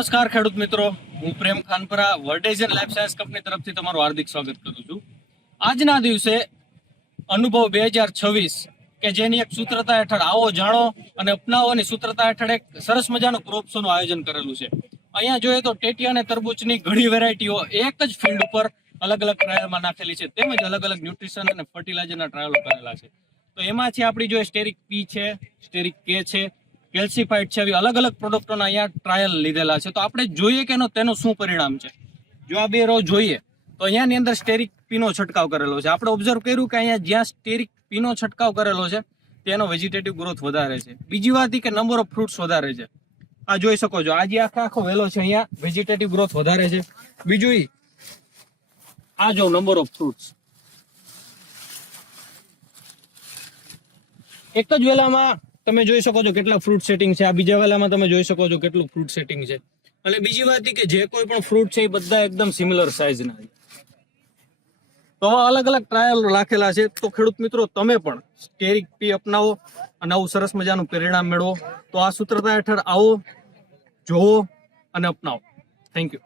નમસ્કાર ખેડૂત મિત્રો, હું પ્રેમ ખાનપરા વર્ડેજન લાઈફ સાયન્સ કંપની તરફથી તમારું હાર્દિક સ્વાગત કરું છું. આજના દિવસે અનુભવ 2026 કે જેની એક સૂત્રતા હેઠળ આવો જાણો અને અપનાવોની સૂત્રતા હેઠળ એક સરસ મજાનું ક્રોપ શોનું આયોજન કરેલું છે. અહીંયા જોઈએ તો ટેટી અને તરબૂચની ઘણી વેરાયટીઓ એક જ ફિલ્ડ ઉપર અલગ અલગ ટ્રાયલમાં નાખેલી છે, તેમજ અલગ અલગ ન્યુટ્રિશન અને ફર્ટિલાઇઝરના ટ્રાયલો કરેલા છે. તો એમાંથી આપણી જોઈએ સ્ટેરિક પી છે, સ્ટેરિક કે છે, કેલ્સીફાઇડ છે, આવી અલગ અલગ પ્રોડક્ટોના અહીંયા ટ્રાયલ લીધેલા છે. તો આપણે જોઈએ કે તેનું શું પરિણામ છે. જો આ બે રો જોઈએ તો અહીંયાની અંદર સ્ટેરિક પીનો છંટકાવ કરેલો છે. આપણે ઓબ્ઝર્વ કર્યું કે અહીંયા જ્યાં સ્ટેરિક પીનો છંટકાવ કરેલો છે તેનો વેજીટેટિવ ગ્રોથ વધારે છે. બીજી વાત એ કે નંબર ઓફ ફ્રૂટ્સ વધારે છે. આ જોઈ શકો છો, આજે આખો વેલો છે, અહીંયા વેજીટેટિવ ગ્રોથ વધારે છે. બીજું આ જો નંબર ઓફ ફ્રૂટ્સ એક જ વેલામાં તમે જોઈ શકો છો કેટલા ફ્રૂટ સેટિંગ છે. આ બીજા વેલામાં તમે જોઈ શકો છો કેટલું ફ્રૂટ સેટિંગ છે. અને બીજી વાત એ કે જે કોઈ પણ ફ્રૂટ છે એ બધા એકદમ સિમિલર સાઇઝના છે. તો અલગ અલગ ટ્રાયલ રાખેલા છે. તો ખેડૂત મિત્રો, તમે પણ સ્ટેરિક પી અપનાવો અને આવું સરસ મજાનું પરિણામ મેળવો. તો આ સૂત્રતા હેઠળ આવો, જોવો અને અપનાવો. Thank you.